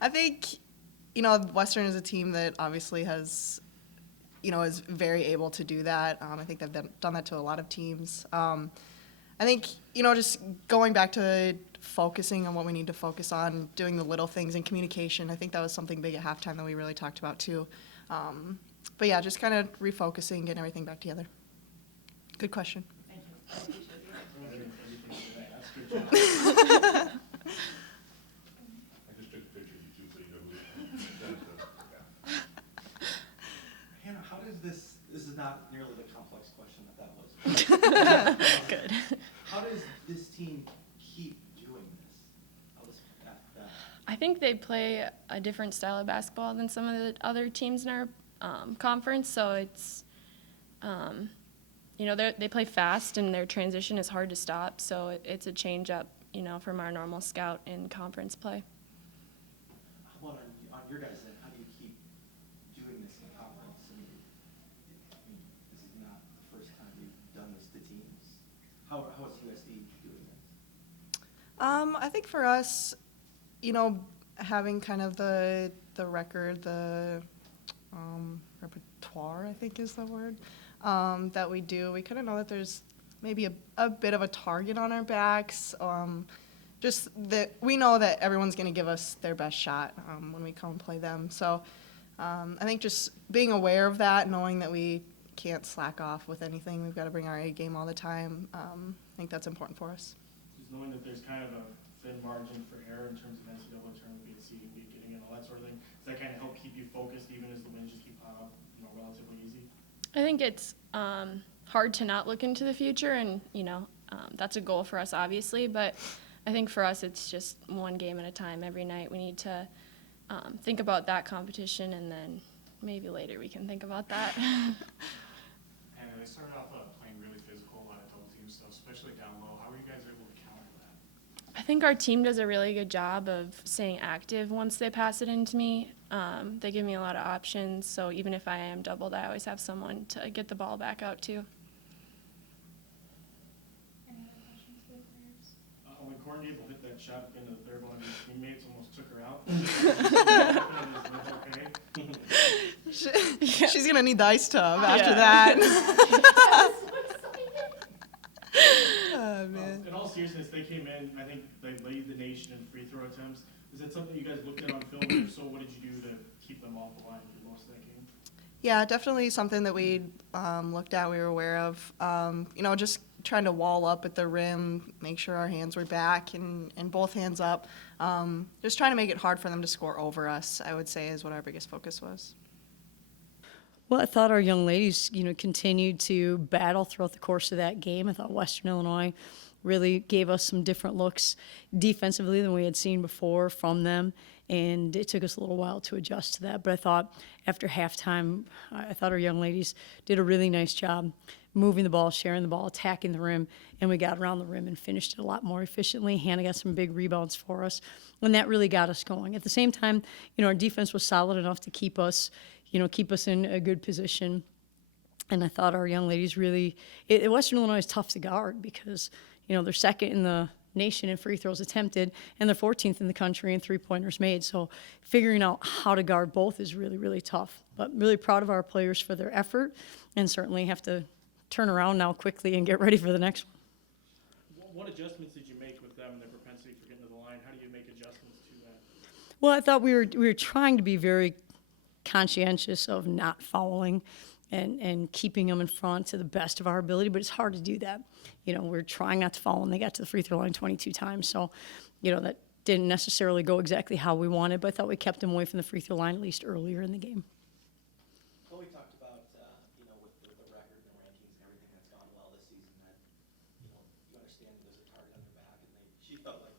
I think, Western is a team that obviously has, is very able to do that. I think they've done that to a lot of teams. I think, just going back to focusing on what we need to focus on, doing the little things and communication. I think that was something big at halftime that we really talked about too. But yeah, just kind of refocusing, getting everything back together. Good question. Thank you. I just took a picture of you two, so you know who. Hannah, how does this is not nearly the complex question that was. Good. How does this team keep doing this? I think they play a different style of basketball than some of the other teams in our conference, so it's, they play fast and their transition is hard to stop, so it's a change up, from our normal scout and conference play. How about on your guys' end? How do you keep doing this in conference? I mean, this is not the first time you've done this to teams. How is USD doing this? I think for us, having kind of the record, the repertoire, I think is the word, that we do, we kind of know that there's maybe a bit of a target on our backs. Just that we know that everyone's going to give us their best shot when we come and play them. So I think just being aware of that, knowing that we can't slack off with anything, we've got to bring our A game all the time. I think that's important for us. Just knowing that there's kind of a thin margin for error in terms of NCAA tournament being seeding week, getting in, all that sort of thing, does that kind of help keep you focused even as the wins just keep piling up, relatively easy? I think it's hard to not look into the future, and that's a goal for us, obviously. But I think for us, it's just one game at a time. Every night, we need to think about that competition, and then maybe later we can think about that. And they started off playing really physical, a lot of double team stuff, especially down low. How were you guys able to counter that? I think our team does a really good job of staying active once they pass it into me. They give me a lot of options, so even if I am doubled, I always have someone to get the ball back out to. Any other questions for the players? When Courtney Abel hit that shot into the third, one of his teammates almost took her out. She's going to need the ice tub after Yeah. that. Oh, man. In all seriousness, they came in, I think they led the nation in free throw attempts. Is that something you guys looked at on film? If so, what did you do to keep them off the line for most of that game? Yeah, definitely something that we looked at, we were aware of. Just trying to wall up at the rim, make sure our hands were back and both hands up. Just trying to make it hard for them to score over us, I would say, is what our biggest focus was. Well, I thought our young ladies, continued to battle throughout the course of that game. I thought Western Illinois really gave us some different looks defensively than we had seen before from them, and it took us a little while to adjust to that. But I thought after halftime, I thought our young ladies did a really nice job moving the ball, sharing the ball, attacking the rim, and we got around the rim and finished it a lot more efficiently. Hannah got some big rebounds for us, and that really got us going. At the same time, our defense was solid enough to keep us in a good position. And I thought our young ladies really, Western Illinois is tough to guard because, they're second in the nation in free throws attempted, and they're 14th in the country in three-pointers made. So figuring out how to guard both is really, really tough. But really proud of our players for their effort, and certainly have to turn around now quickly and get ready for the next one. What adjustments did you make with them and their propensity for getting to the line? How do you make adjustments to that? Well, I thought we were trying to be very conscientious of not fouling and keeping them in front to the best of our ability, but it's hard to do that. We're trying not to foul, and they got to the free throw line 22 times. So, that didn't necessarily go exactly how we wanted, but I thought we kept them away from the free throw line at least earlier in the game. Chloe talked about, with the record and the rankings and everything that's gone well this season, that, you understand that there's a target on their back, and she felt like,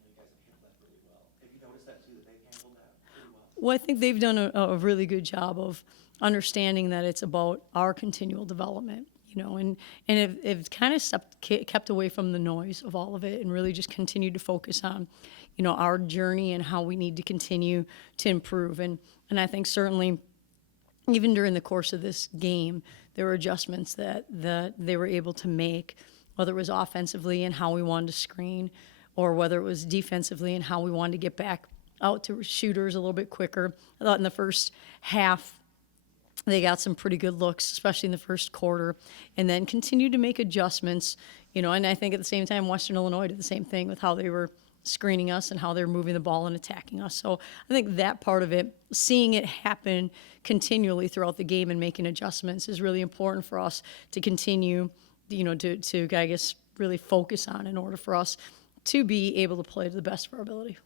you guys have handled that really well. Have you noticed that too, that they've handled that pretty well? Well, I think they've done a really good job of understanding that it's about our continual development, and it's kind of kept away from the noise of all of it and really just continued to focus on, our journey and how we need to continue to improve. And I think certainly even during the course of this game, there were adjustments that they were able to make, whether it was offensively and how we wanted to screen, or whether it was defensively and how we wanted to get back out to shooters a little bit quicker. I thought in the first half, they got some pretty good looks, especially in the first quarter, and then continued to make adjustments, and I think at the same time, Western Illinois did the same thing with how they were screening us and how they were moving the ball and attacking us. So I think that part of it, seeing it happen continually throughout the game and making adjustments is really important for us to continue, to I guess, really focus on in order for us to be able to play to the best of our ability.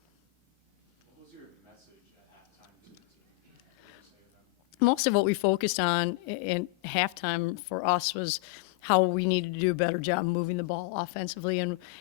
What was your message at halftime to the team? What did you say to them? Most of what we focused on in halftime for us was how we needed to do a better job moving the ball offensively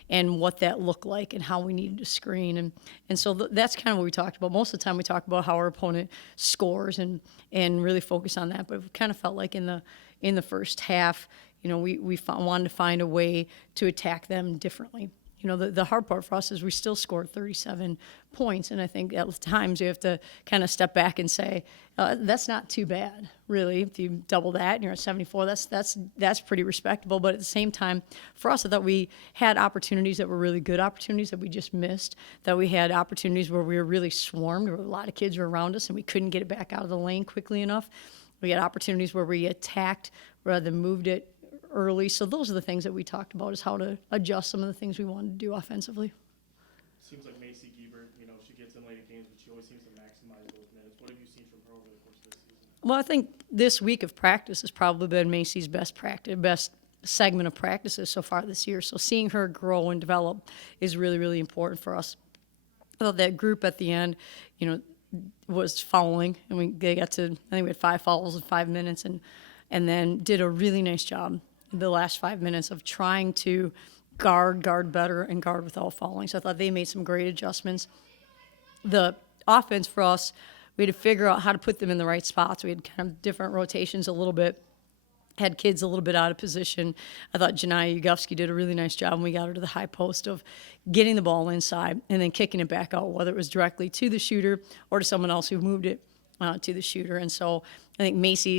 and what that looked like and how we needed to screen. And so that's kind of what we talked about. Most of the time we talk about how our opponent scores and really focus on that. But we kind of felt like in the first half, we wanted to find a way to attack them differently. The hard part for us is we still scored 37 points, and I think at times you have to kind of step back and say, that's not too bad, really. If you double that and you're at 74, that's pretty respectable. But at the same time, for us, I thought we had opportunities that were really good opportunities that we just missed, that we had opportunities where we were really swarmed, where a lot of kids were around us, and we couldn't get it back out of the lane quickly enough. We had opportunities where we attacked rather than moved it early. So those are the things that we talked about, is how to adjust some of the things we wanted to do offensively. Seems like Macy Giebert, she gets in late in games, but she always seems to maximize those minutes. What have you seen from her over the course of this season? Well, I think this week of practice has probably been Macy's best segment of practices so far this year. So seeing her grow and develop is really, really important for us. I thought that group at the end, was fouling, and they got to, I think we had 5 fouls in 5 minutes, and then did a really nice job the last 5 minutes of trying to guard better and guard without fouling. So I thought they made some great adjustments. The offense for us, we had to figure out how to put them in the right spots. We had kind of different rotations a little bit, had kids a little bit out of position. I thought Janiyah Ugofsky did a really nice job when we got her to the high post of getting the ball inside and then kicking it back out, whether it was directly to the shooter or to someone else who moved it to the shooter. And so I think Macy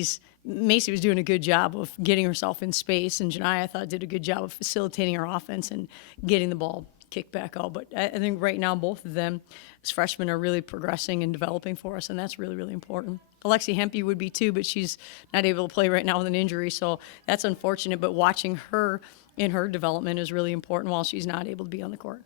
was doing a good job of getting herself in space, and Janiyah, I thought, did a good job of facilitating our offense and getting the ball kicked back out. But I think right now both of them as freshmen are really progressing and developing for us, and that's really, really important. Alexi Hempy would be too, but she's not able to play right now with an injury, so that's unfortunate. But watching her in her development is really important while she's not able to be on the court.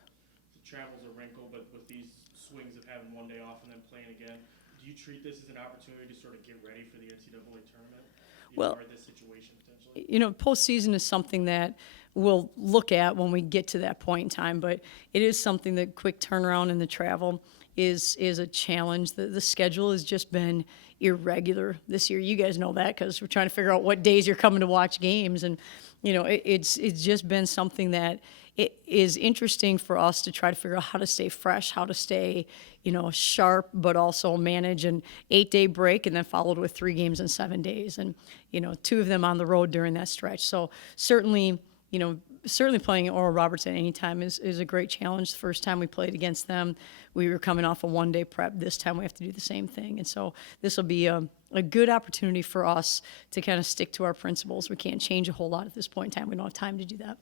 The travel's a wrinkle, but with these swings of having one day off and then playing again, do you treat this as an opportunity to sort of get ready for the NCAA tournament? Well, or this situation potentially? Postseason is something that we'll look at when we get to that point in time, but it is something that quick turnaround in the travel is a challenge. The schedule has just been irregular this year. You guys know that because we're trying to figure out what days you're coming to watch games, and it's just been something that it is interesting for us to try to figure out how to stay fresh, how to stay sharp, but also manage an 8-day break and then followed with 3 games in 7 days, and 2 of them on the road during that stretch. So certainly playing Oral Roberts at any time is a great challenge. The first time we played against them, we were coming off a 1-day prep. This time we have to do the same thing. And so this will be a good opportunity for us to kind of stick to our principles. We can't change a whole lot at this point in time. We don't have time to do that.